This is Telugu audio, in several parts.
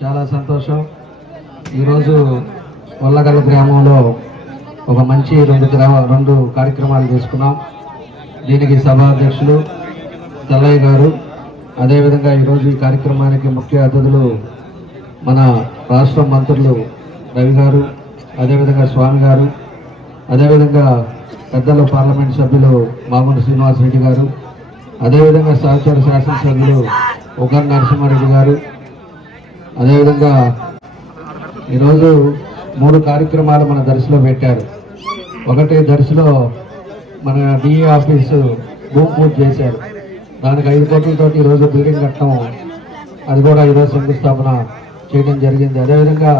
చాలా సంతోషం. ఈరోజు వల్లగల్ల గ్రామంలో ఒక మంచి రెండు కార్యక్రమాలు చేసుకున్నాం. దీనికి సభాధ్యక్షులు తల్లయ్య గారు, అదేవిధంగా ఈరోజు ఈ కార్యక్రమానికి ముఖ్య అతిథులు మన రాష్ట్ర మంత్రులు రవి గారు, అదేవిధంగా స్వామి గారు, అదేవిధంగా పెద్దలు పార్లమెంట్ సభ్యులు మామూలు శ్రీనివాసరెడ్డి గారు, అదేవిధంగా సహచర శాసనసభ్యులు ఉగ్గర నరసింహారెడ్డి గారు. అదేవిధంగా ఈరోజు 3 కార్యక్రమాలు మన దర్శిలో పెట్టారు. ఒకటి దర్శిలో మన డిఏ ఆఫీసు భూమి పూజ చేశారు. దానికి 5 కోట్లతో ఈరోజు బిల్డింగ్ కట్టడం, అది కూడా ఈరోజు శంకుస్థాపన చేయడం జరిగింది. అదేవిధంగా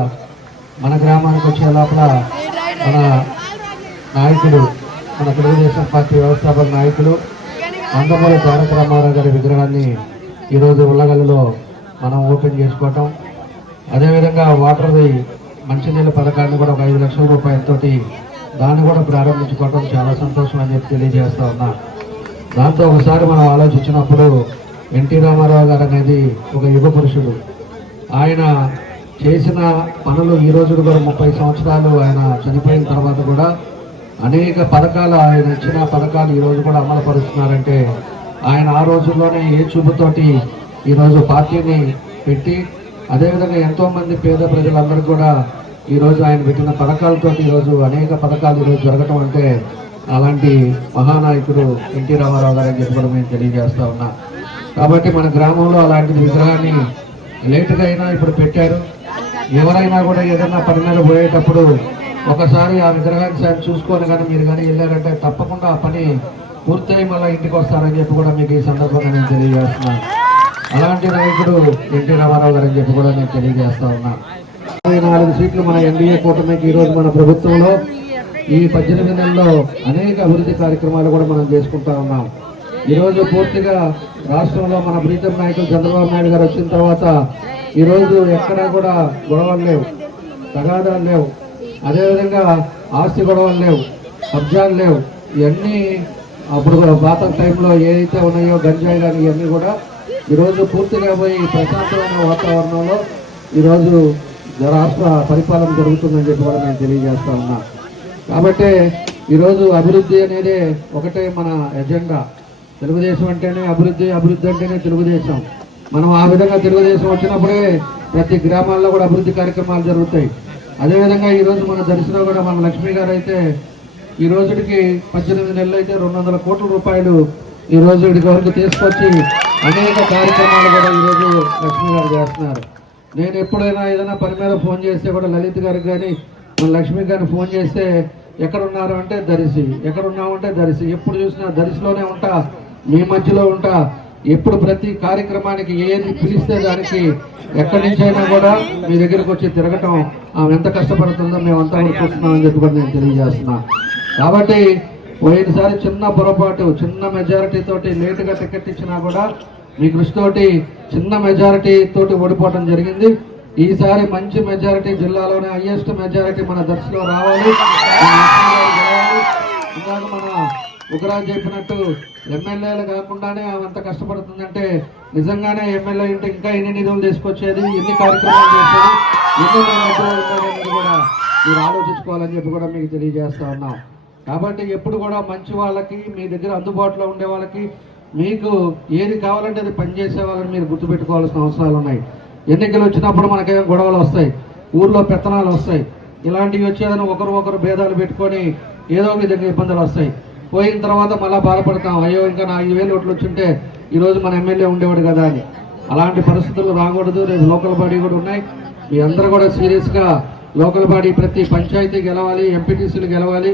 మన గ్రామానికి వచ్చే లోపల మన నాయకులు, మన తెలుగుదేశం పార్టీ వ్యవస్థాపక నాయకులు నందమూరి తారక రామారావు గారి విగ్రహాన్ని ఈరోజు ఉల్లగల్లులో మనం ఓపెన్ చేసుకోవటం, అదేవిధంగా వాటర్ది మంచినీళ్ళ పథకాన్ని కూడా ఒక 5 లక్షల రూపాయలతోటి దాన్ని కూడా ప్రారంభించుకోవటం చాలా సంతోషం అని చెప్పి తెలియజేస్తా ఉన్నా. దాంతో ఒకసారి మనం ఆలోచించినప్పుడు ఎన్టీ రామారావు గారు అనేది ఒక యుగ పురుషుడు. ఆయన చేసిన పనులు ఈ రోజు కూడా 30 సంవత్సరాలు ఆయన చనిపోయిన తర్వాత కూడా అనేక పథకాలు, ఆయన ఇచ్చిన పథకాలు ఈరోజు కూడా అమలు పరుస్తున్నారంటే ఆయన ఆ రోజుల్లోనే ఏ చూపుతోటి ఈరోజు పార్టీని పెట్టి, అదేవిధంగా ఎంతోమంది పేద ప్రజలందరూ కూడా ఈరోజు ఆయన పెట్టిన పథకాలతో ఈరోజు అనేక పథకాలు ఈరోజు జరగటం అంటే అలాంటి మహానాయకుడు ఎన్టీ రామారావు గారు అని చెప్పి కూడా మేము తెలియజేస్తా ఉన్నా. కాబట్టి మన గ్రామంలో అలాంటి విగ్రహాన్ని లేటుగా అయినా ఇప్పుడు పెట్టారు. ఎవరైనా కూడా ఏదైనా పని మీద పోయేటప్పుడు ఒకసారి ఆ విగ్రహాన్ని చూసుకొని కానీ మీరు కానీ వెళ్ళారంటే తప్పకుండా ఆ పని పూర్తయి మళ్ళీ ఇంటికి వస్తారని చెప్పి కూడా మీకు ఈ సందర్భంగా నేను తెలియజేస్తున్నాను. అలాంటి నాయకుడు ఎన్టీ రామారావు గారు అని చెప్పి కూడా నేను తెలియజేస్తా ఉన్నా. 4 సీట్లు మన ఎన్డీఏ కూటమికి ఈరోజు మన ప్రభుత్వంలో ఈ 18 నెలల్లో అనేక అభివృద్ధి కార్యక్రమాలు కూడా మనం చేసుకుంటా ఉన్నాం. ఈరోజు పూర్తిగా రాష్ట్రంలో మన ప్రీతం నాయకులు చంద్రబాబు నాయుడు గారు వచ్చిన తర్వాత ఈరోజు ఎక్కడా కూడా గొడవలు లేవు, తగాదాలు లేవు, అదేవిధంగా ఆస్తి గొడవలు లేవు, కబ్జాలు లేవు. ఇవన్నీ అప్పుడు పాత టైంలో ఏదైతే ఉన్నాయో గంజాయి కానీ ఇవన్నీ కూడా ఈరోజు పూర్తిగా పోయి ప్రశాంతమైన వాతావరణంలో ఈరోజు రాష్ట్ర పరిపాలన జరుగుతుందని చెప్పి కూడా నేను తెలియజేస్తా ఉన్నా. కాబట్టి ఈరోజు అభివృద్ధి అనేది ఒకటే మన ఎజెండా. తెలుగుదేశం అంటేనే అభివృద్ధి, అభివృద్ధి అంటేనే తెలుగుదేశం. మనం ఆ విధంగా తెలుగుదేశం వచ్చినప్పుడే ప్రతి గ్రామాల్లో కూడా అభివృద్ధి కార్యక్రమాలు జరుగుతాయి. అదేవిధంగా ఈరోజు మన దర్శనం కూడా మన లక్ష్మీ గారు అయితే ఈ రోజుకి 18 నెలలు అయితే 200 కోట్ల రూపాయలు ఈ రోజు ఇక్కడి వరకు తీసుకొచ్చి అనేక కార్యక్రమాలు కూడా ఈరోజు లక్ష్మీ గారు చేస్తున్నారు. నేను ఎప్పుడైనా ఏదైనా పని మీద ఫోన్ చేస్తే కూడా లలిత్ గారికి కానీ మన లక్ష్మీ గారిని ఫోన్ చేస్తే ఎక్కడున్నారు అంటే దర్శి, ఎక్కడున్నామంటే దర్శి, ఎప్పుడు చూసినా దర్శిలోనే ఉంటా, మీ మధ్యలో ఉంటా. ఎప్పుడు ప్రతి కార్యక్రమానికి ఏది పిలిస్తే దానికి ఎక్కడి నుంచి అయినా కూడా మీ దగ్గరకు వచ్చి తిరగటం ఆమె ఎంత కష్టపడుతుందో మేమంతా చూస్తున్నామని చెప్పి కూడా నేను తెలియజేస్తున్నా. కాబట్టి పోయినసారి చిన్న పొరపాటు, చిన్న మెజారిటీ తోటి లేటుగా టికెట్ ఇచ్చినా కూడా మీ కృషితోటి చిన్న మెజారిటీ తోటి ఓడిపోవడం జరిగింది. ఈసారి మంచి మెజారిటీ, జిల్లాలోనే హైయెస్ట్ మెజారిటీ మన దర్శిలో రావాలి. ఇందాక మన ఉగ్రాజ్ చెప్పినట్టు ఎమ్మెల్యేలు కాకుండానే ఆమె అంత కష్టపడుతుందంటే నిజంగానే ఎమ్మెల్యే ఇంటే ఇంకా ఎన్ని నిధులు తీసుకొచ్చేది, ఎన్ని కార్యక్రమాలు చేసేది, ఎన్ని కూడా మీరు ఆలోచించుకోవాలని చెప్పి కూడా మీకు తెలియజేస్తా ఉన్నాం. కాబట్టి ఎప్పుడు కూడా మంచి వాళ్ళకి, మీ దగ్గర అందుబాటులో ఉండే వాళ్ళకి, మీకు ఏది కావాలంటే అది పనిచేసే వాళ్ళని మీరు గుర్తుపెట్టుకోవాల్సిన అవసరాలు ఉన్నాయి. ఎన్నికలు వచ్చినప్పుడు మనకేమో గొడవలు వస్తాయి, ఊర్లో పెత్తనాలు వస్తాయి. ఇలాంటివి వచ్చేదని ఒకరు భేదాలు పెట్టుకొని ఏదో విధంగా ఇబ్బందులు వస్తాయి. పోయిన తర్వాత మళ్ళీ బాధపడతాం, అయ్యో ఇంకా నా 5,000 ఓట్లు వచ్చింటే ఈరోజు మన ఎమ్మెల్యే ఉండేవాడు కదా అని. అలాంటి పరిస్థితులు రాకూడదు. రేపు లోకల్ బాడీ కూడా ఉన్నాయి. మీ అందరూ కూడా సీరియస్గా లోకల్ బాడీ ప్రతి పంచాయతీ గెలవాలి, ఎంపీటీసీలు గెలవాలి.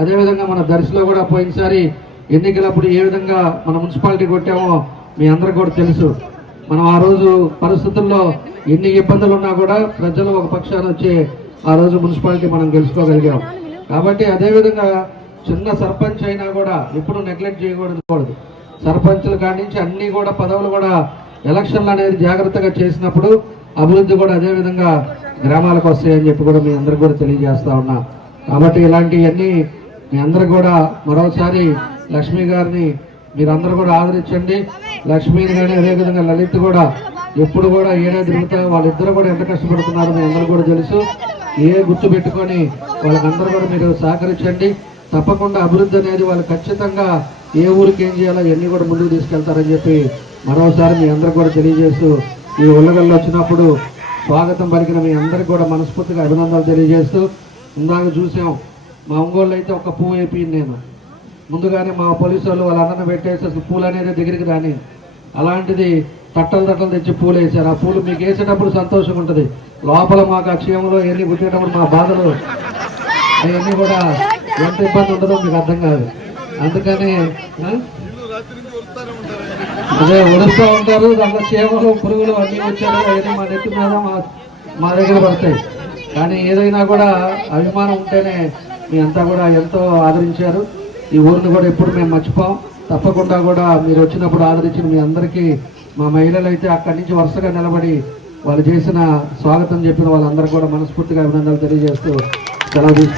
అదేవిధంగా మన దర్శిలో కూడా పోయినసారి ఎన్నికలప్పుడు ఏ విధంగా మన మున్సిపాలిటీ కొట్టామో మీ అందరికి కూడా తెలుసు. మనం ఆ రోజు పరిస్థితుల్లో ఎన్ని ఇబ్బందులు ఉన్నా కూడా ప్రజలు ఒక పక్షాన వచ్చి ఆ రోజు మున్సిపాలిటీ మనం గెలుచుకోగలిగాం. కాబట్టి అదేవిధంగా చిన్న సర్పంచ్ అయినా కూడా ఎప్పుడు నెగ్లెక్ట్ చేయకూడదు. సర్పంచుల కాడి నుంచి అన్ని కూడా పదవులు కూడా ఎలక్షన్లు అనేది జాగ్రత్తగా చేసినప్పుడు అభివృద్ధి కూడా అదేవిధంగా గ్రామాలకు వస్తాయని చెప్పి కూడా మీ అందరికి కూడా తెలియజేస్తా ఉన్నా. కాబట్టి ఇలాంటివన్నీ మీ అందరు కూడా మరోసారి లక్ష్మీ గారిని మీరందరూ కూడా ఆదరించండి. లక్ష్మీని కానీ అదేవిధంగా లలిత్ కూడా ఎప్పుడు కూడా ఏడా తిరుగుతా వాళ్ళిద్దరు కూడా ఎంత కష్టపడుతున్నారో మీ అందరూ కూడా తెలుసు. గుర్తు పెట్టుకొని వాళ్ళకందరూ కూడా మీరు సహకరించండి. తప్పకుండా అభివృద్ధి అనేది వాళ్ళు ఖచ్చితంగా ఏ ఊరికి ఏం చేయాలో ఇవన్నీ కూడా ముందుకు తీసుకెళ్తారని చెప్పి మరోసారి మీ అందరూ కూడా తెలియజేస్తూ, ఈ ఉల్లగల్లో వచ్చినప్పుడు స్వాగతం పలికిన మీ అందరికి కూడా మనస్ఫూర్తిగా అభినందనలు తెలియజేస్తూ, ఇందాక చూసాం మా ఒంగోళ్ళు అయితే ఒక పువ్వు వేపింది. నేను ముందుగానే మా పోలీసు వాళ్ళు వాళ్ళందరినీ పెట్టేసి అసలు పూలు అనేది దగ్గరికి రాని, అలాంటిది తట్టలు తెచ్చి పూలు వేసారు. ఆ పూలు మీకు వేసేటప్పుడు సంతోషంగా ఉంటుంది, లోపల మాకు ఆ క్షేమంలో ఎన్ని గుట్టేటప్పుడు మా బాధలు అవన్నీ కూడా ఎంత ఇబ్బంది ఉంటుందో మీకు అర్థం కాదు. అందుకని అదే ఒడుస్తూ ఉంటారు. దాంట్లో క్షేమలు పురుగులు అన్నీ వచ్చారు, అవన్నీ మా నెత్తి మీద మా దగ్గర పడతాయి. కానీ ఏదైనా కూడా అభిమానం ఉంటేనే మీ అంతా కూడా ఎంతో ఆదరించారు. ఈ ఊరిని కూడా ఎప్పుడు మేము మర్చిపోం. తప్పకుండా కూడా మీరు వచ్చినప్పుడు ఆదరించిన మీ అందరికీ మా మహిళలు అయితే అక్కడి నుంచి వరుసగా నిలబడి వాళ్ళు చేసిన స్వాగతం చెప్పిన వాళ్ళందరూ కూడా మనస్ఫూర్తిగా అభినందనలు తెలియజేస్తూ సెలవు